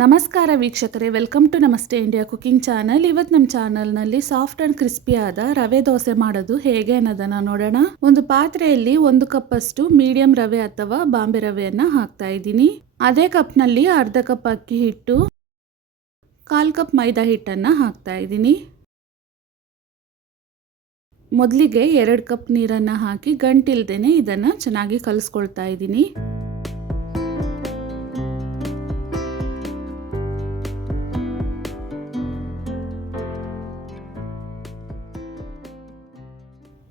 ನಮಸ್ಕಾರ ವೀಕ್ಷಕರೇ, welcome to ನಮಸ್ತೆ ಇಂಡಿಯಾ ಕುಕಿಂಗ್ ಚಾನಲ್. ಇವತ್ತು ನಮ್ಮ ಚಾನಲ್ನಲ್ಲಿ ಸಾಫ್ಟ್ ಆ್ಯಂಡ್ ಕ್ರಿಸ್ಪಿ ಆದ ರವೆ ದೋಸೆ ಮಾಡೋದು ಹೇಗೆ ಅನ್ನೋದನ್ನು ನೋಡೋಣ. ಒಂದು ಪಾತ್ರೆಯಲ್ಲಿ 1 ಕಪ್ ಅಷ್ಟು ಮೀಡಿಯಂ ರವೆ ಅಥವಾ ಬಾಂಬೆ ರವೆಯನ್ನು ಹಾಕ್ತಾ ಇದ್ದೀನಿ. ಅದೇ ಕಪ್ನಲ್ಲಿ ಅರ್ಧ ಕಪ್ ಅಕ್ಕಿ ಹಿಟ್ಟು, 1/4 ಕಪ್ ಮೈದಾ ಹಿಟ್ಟನ್ನು ಹಾಕ್ತಾ ಇದ್ದೀನಿ. ಮೊದಲಿಗೆ 2 ಕಪ್ ನೀರನ್ನು ಹಾಕಿ ಗಂಟಿಲ್ದೇನೆ ಇದನ್ನು ಚೆನ್ನಾಗಿ ಕಲಿಸ್ಕೊಳ್ತಾ ಇದ್ದೀನಿ.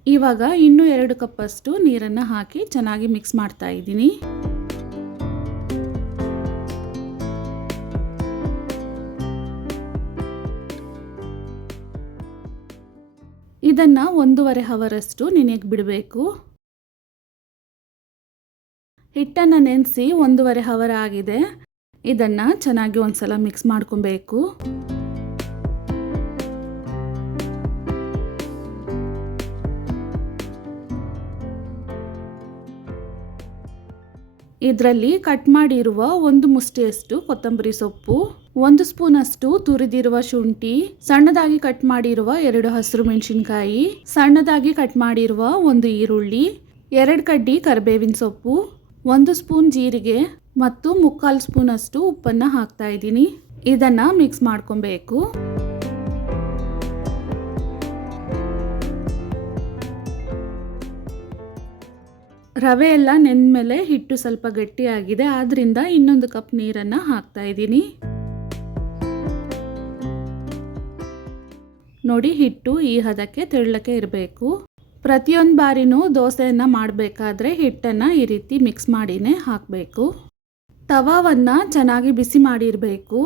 ಇವಾಗ ಇನ್ನೂ 2 ಕಪ್ ಅಷ್ಟು ನೀರನ್ನು ಹಾಕಿ ಚೆನ್ನಾಗಿ ಮಿಕ್ಸ್ ಮಾಡ್ತಾ ಇದ್ದೀನಿ. ಇದನ್ನು 1.5 ಅವರಷ್ಟು ನೆನೆಯಕ್ಕೆ ಬಿಡಬೇಕು. ಹಿಟ್ಟನ್ನು ನೆನೆಸಿ 1.5 ಅವರ್ ಆಗಿದೆ. ಇದನ್ನು ಚೆನ್ನಾಗಿ ಒಂದ್ಸಲ ಮಿಕ್ಸ್ ಮಾಡ್ಕೊಬೇಕು. ಇದರಲ್ಲಿ ಕಟ್ ಮಾಡಿರುವ 1 ಮುಷ್ಟಿಯಷ್ಟು ಕೊತ್ತಂಬರಿ ಸೊಪ್ಪು, 1 ಸ್ಪೂನ್ ಅಷ್ಟು ತುರಿದಿರುವ ಶುಂಠಿ, ಸಣ್ಣದಾಗಿ ಕಟ್ ಮಾಡಿರುವ 2 ಹಸಿರು ಮೆಣಸಿನಕಾಯಿ, ಸಣ್ಣದಾಗಿ ಕಟ್ ಮಾಡಿರುವ 1 ಈರುಳ್ಳಿ, 2 ಕಡ್ಡಿ ಕರಿಬೇವಿನ ಸೊಪ್ಪು, 1 ಸ್ಪೂನ್ ಜೀರಿಗೆ ಮತ್ತು 3/4 ಸ್ಪೂನ್ ಅಷ್ಟು ಉಪ್ಪನ್ನು ಹಾಕ್ತಾ ಇದ್ದೀನಿ. ಇದನ್ನು ಮಿಕ್ಸ್ ಮಾಡ್ಕೊಬೇಕು. ರವೆ ಎಲ್ಲ ನೆಂದಮೇಲೆ ಹಿಟ್ಟು ಸ್ವಲ್ಪ ಗಟ್ಟಿಯಾಗಿದೆ, ಆದ್ದರಿಂದ ಇನ್ನೊಂದು ಕಪ್ ನೀರನ್ನು ಹಾಕ್ತಾ ಇದ್ದೀನಿ. ನೋಡಿ, ಹಿಟ್ಟು ಈ ಹದಕ್ಕೆ ತೆಳ್ಳಕ್ಕೆ ಇರಬೇಕು. ಪ್ರತಿಯೊಂದು ಬಾರಿನೂ ದೋಸೆಯನ್ನು ಮಾಡಬೇಕಾದ್ರೆ ಹಿಟ್ಟನ್ನು ಈ ರೀತಿ ಮಿಕ್ಸ್ ಮಾಡಿನೇ ಹಾಕಬೇಕು. ತವಾವನ್ನು ಚೆನ್ನಾಗಿ ಬಿಸಿ ಮಾಡಿರಬೇಕು.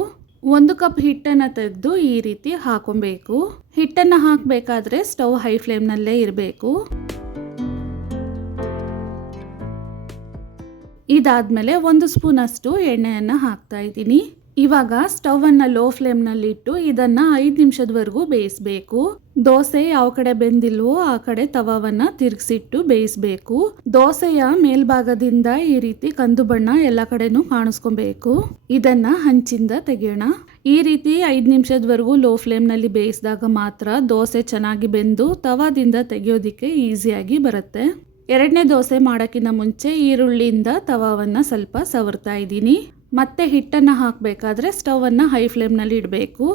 1 ಕಪ್ ಹಿಟ್ಟನ್ನು ತೆಗೆದು ಈ ರೀತಿ ಹಾಕೊಬೇಕು. ಹಿಟ್ಟನ್ನು ಹಾಕಬೇಕಾದ್ರೆ ಸ್ಟವ್ ಹೈ ಫ್ಲೇಮ್ನಲ್ಲೇ ಇರಬೇಕು. ಇದಾದಮೇಲೆ 1 ಸ್ಪೂನ್ ಅಷ್ಟು ಎಣ್ಣೆಯನ್ನು ಹಾಕ್ತಾ ಇದ್ದೀನಿ. ಇವಾಗ ಸ್ಟವನ್ನು ಲೋ ಫ್ಲೇಮ್ನಲ್ಲಿ ಇಟ್ಟು ಇದನ್ನು 5 ನಿಮಿಷದವರೆಗೂ ಬೇಯಿಸಬೇಕು. ದೋಸೆ ಯಾವ ಕಡೆ ಬೆಂದಿಲ್ವೋ ಆ ಕಡೆ ತವಾವನ್ನು ತಿರುಗಿಸಿಟ್ಟು ಬೇಯಿಸಬೇಕು. ದೋಸೆಯ ಮೇಲ್ಭಾಗದಿಂದ ಈ ರೀತಿ ಕಂದು ಬಣ್ಣ ಎಲ್ಲ ಕಡೆನೂ ಕಾಣಿಸ್ಕೊಬೇಕು. ಇದನ್ನು ಹಂಚಿಂದ ತೆಗೆಯೋಣ. ಈ ರೀತಿ 5 ನಿಮಿಷದವರೆಗೂ ಲೋ ಫ್ಲೇಮ್ನಲ್ಲಿ ಬೇಯಿಸಿದಾಗ ಮಾತ್ರ ದೋಸೆ ಚೆನ್ನಾಗಿ ಬೆಂದು ತವಾದಿಂದ ತೆಗೆಯೋದಕ್ಕೆ ಈಸಿಯಾಗಿ ಬರುತ್ತೆ. 2ನೇ ದೋಸೆ ಮಾಡೋಕ್ಕಿಂತ ಮುಂಚೆ ಈರುಳ್ಳಿಯಿಂದ ತವಾವನ್ನು ಸ್ವಲ್ಪ ಸವರ್ತಾ ಇದ್ದೀನಿ. ಮತ್ತೆ ಹಿಟ್ಟನ್ನು ಹಾಕಬೇಕಾದ್ರೆ ಸ್ಟವನ್ನು ಹೈ ಫ್ಲೇಮ್ನಲ್ಲಿ ಇಡಬೇಕು.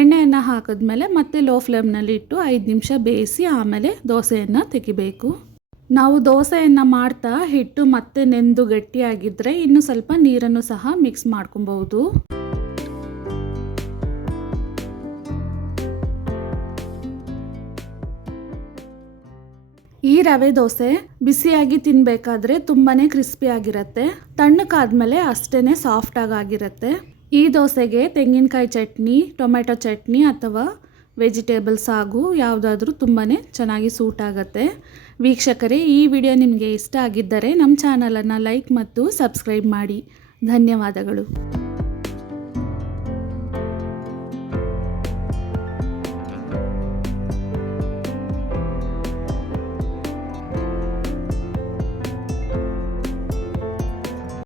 ಎಣ್ಣೆಯನ್ನು ಹಾಕಿದ್ಮೇಲೆ ಮತ್ತೆ ಲೋ ಫ್ಲೇಮ್ನಲ್ಲಿ ಇಟ್ಟು 5 ನಿಮಿಷ ಬೇಯಿಸಿ ಆಮೇಲೆ ದೋಸೆಯನ್ನು ತೆಗಿಬೇಕು. ನಾವು ದೋಸೆಯನ್ನು ಮಾಡ್ತಾ ಹಿಟ್ಟು ಮತ್ತೆ ನೆಂದು ಗಟ್ಟಿಯಾಗಿದ್ದರೆ ಇನ್ನು ಸ್ವಲ್ಪ ನೀರನ್ನು ಸಹ ಮಿಕ್ಸ್ ಮಾಡ್ಕೊಬಹುದು. ಈ ರವೆ ದೋಸೆ ಬಿಸಿಯಾಗಿ ತಿನ್ನಬೇಕಾದ್ರೆ ತುಂಬಾ ಕ್ರಿಸ್ಪಿ ಆಗಿರುತ್ತೆ. ತಣ್ಣಕ್ಕಾದ್ಮೇಲೆ ಅಷ್ಟೇ ಸಾಫ್ಟ್ ಆಗಿರುತ್ತೆ. ಈ ದೋಸೆಗೆ ತೆಂಗಿನಕಾಯಿ ಚಟ್ನಿ, ಟೊಮೆಟೊ ಚಟ್ನಿ ಅಥವಾ ವೆಜಿಟೇಬಲ್ ಸಾಗು ಯಾವುದಾದ್ರೂ ತುಂಬಾ ಚೆನ್ನಾಗಿ ಸೂಟ್ ಆಗುತ್ತೆ. ವೀಕ್ಷಕರೇ, ಈ ವಿಡಿಯೋ ನಿಮಗೆ ಇಷ್ಟ ಆಗಿದ್ದರೆ ನಮ್ಮ ಚಾನಲನ್ನು ಲೈಕ್ ಮತ್ತು ಸಬ್ಸ್ಕ್ರೈಬ್ ಮಾಡಿ. ಧನ್ಯವಾದಗಳು.